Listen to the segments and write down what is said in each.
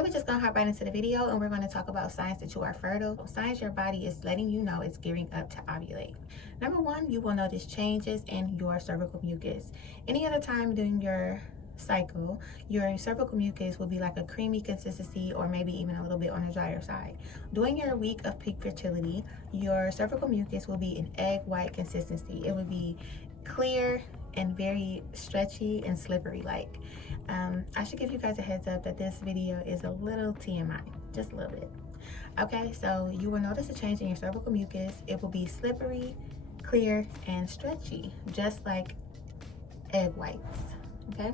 Today we're just gonna hop right into the video and we're gonna talk about signs that you are fertile. Signs your body is letting you know it's gearing up to ovulate. Number one, you will notice changes in your cervical mucus. Any other time during your cycle, your cervical mucus will be like a creamy consistency or maybe even a little bit on the drier side. During your week of peak fertility, your cervical mucus will be an egg white consistency. It will be clear and very stretchy and slippery like. I should give you guys a heads up that this video is a little TMI, just a little bit. Okay, so you will notice a change in your cervical mucus. It will be slippery, clear, and stretchy, just like egg whites, okay?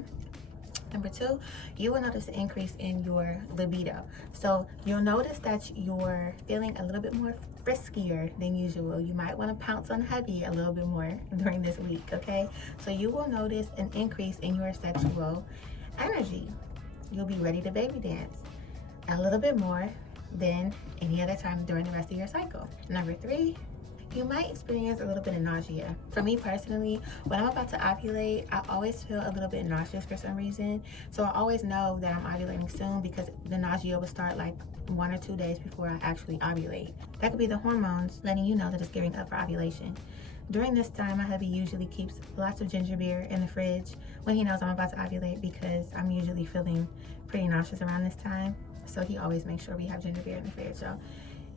Number two, you will notice an increase in your libido. So you'll notice that you're feeling a little bit more friskier than usual. You might want to pounce on hubby a little bit more during this week, okay? So you will notice an increase in your sexual energy. You'll be ready to baby dance a little bit more than any other time during the rest of your cycle. Number three, you might experience a little bit of nausea. For me personally, when I'm about to ovulate, I always feel a little bit nauseous for some reason. So I always know that I'm ovulating soon because the nausea will start like 1 or 2 days before I actually ovulate. That could be the hormones letting you know that it's gearing up for ovulation. During this time, my hubby usually keeps lots of ginger beer in the fridge when he knows I'm about to ovulate because I'm usually feeling pretty nauseous around this time. So he always makes sure we have ginger beer in the fridge. So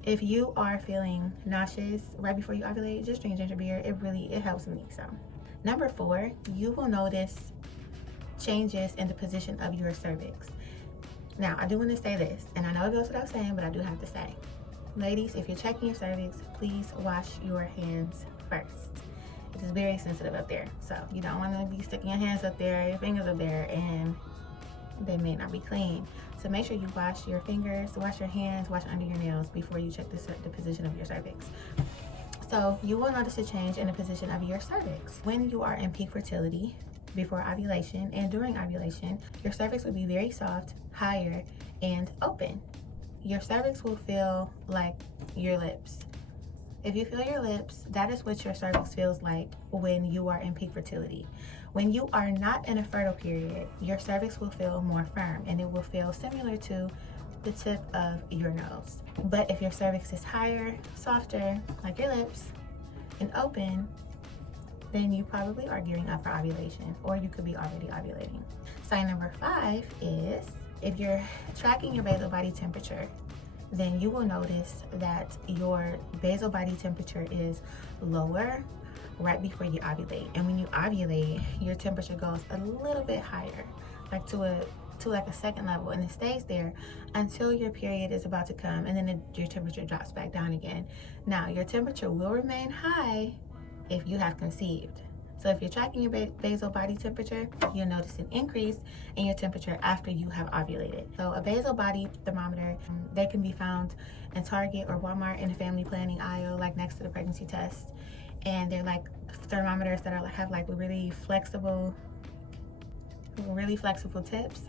if you are feeling nauseous right before you ovulate, just drink ginger beer. It helps me. So number four, you will notice changes in the position of your cervix. Now, I do want to say this, and I know it goes without saying, but I do have to say, ladies, if you're checking your cervix, please wash your hands first. It is very sensitive up there, so you don't want to be sticking your hands up there, your fingers up there, and they may not be clean. So make sure you wash your fingers, wash your hands, wash under your nails before you check the position of your cervix. So you will notice a change in the position of your cervix. When you are in peak fertility, before ovulation and during ovulation, your cervix will be very soft, higher, and open. Your cervix will feel like your lips. If you feel your lips, that is what your cervix feels like when you are in peak fertility. When you are not in a fertile period, your cervix will feel more firm and it will feel similar to the tip of your nose. But if your cervix is higher, softer, like your lips, and open, then you probably are gearing up for ovulation, or you could be already ovulating. Sign number five is if you're tracking your basal body temperature, then you will notice that your basal body temperature is lower right before you ovulate. And when you ovulate, your temperature goes a little bit higher, like to a second level, and it stays there until your period is about to come, and then your temperature drops back down again. Now, your temperature will remain high if you have conceived. So if you're tracking your basal body temperature, you'll notice an increase in your temperature after you have ovulated. So a basal body thermometer, they can be found in Target or Walmart in the family planning aisle, like next to the pregnancy test. And they're like thermometers that have like really flexible tips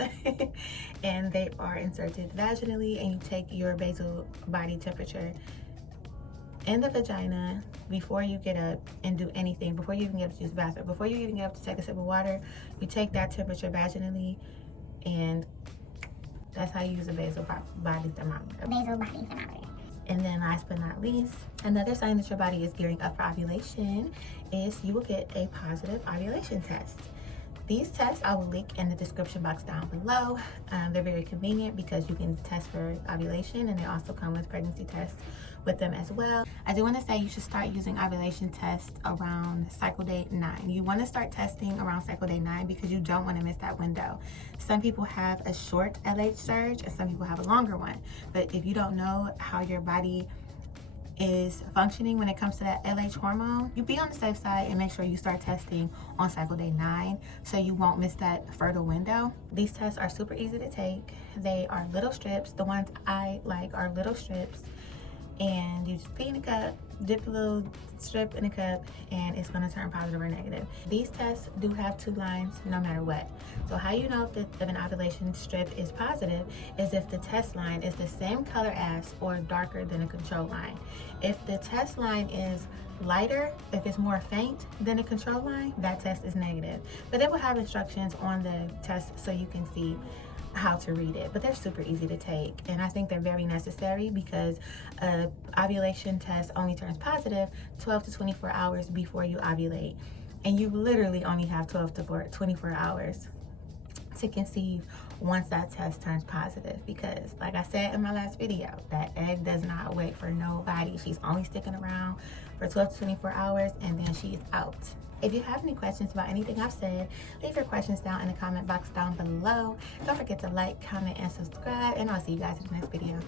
and they are inserted vaginally, and you take your basal body temperature in the vagina before you get up and do anything, before you even get up to use the bathroom, before you even get up to take a sip of water. You take that temperature vaginally, and that's how you use a basal body thermometer. And then last but not least, another sign that your body is gearing up for ovulation is you will get a positive ovulation test. These tests I will link in the description box down below. They're very convenient because you can test for ovulation, and they also come with pregnancy tests with them as well. I do want to say you should start using ovulation tests around cycle day 9. You want to start testing around cycle day 9 because you don't want to miss that window. Some people have a short LH surge and some people have a longer one. But if you don't know how your body is functioning when it comes to that LH hormone, you be on the safe side and make sure you start testing on cycle day 9 so you won't miss that fertile window. These tests are super easy to take. They are little strips. The ones I like are little strips, and you just pee in a cup, dip a little strip in a cup, and it's going to turn positive or negative. These tests do have 2 lines no matter what. So how you know if an ovulation strip is positive is if the test line is the same color as or darker than a control line. If the test line is lighter, if it's more faint than a control line, that test is negative. But they will have instructions on the test so you can see how to read it, but they're super easy to take, and I think they're very necessary because ovulation test only turns positive 12 to 24 hours before you ovulate, and you literally only have 12 to 24 hours to conceive once that test turns positive, because like I said in my last video, that egg does not wait for nobody. She's only sticking around for 12 to 24 hours and then she's out. If you have any questions about anything I've said, leave your questions down in the comment box down below. Don't forget to like, comment, and subscribe, and I'll see you guys in the next video.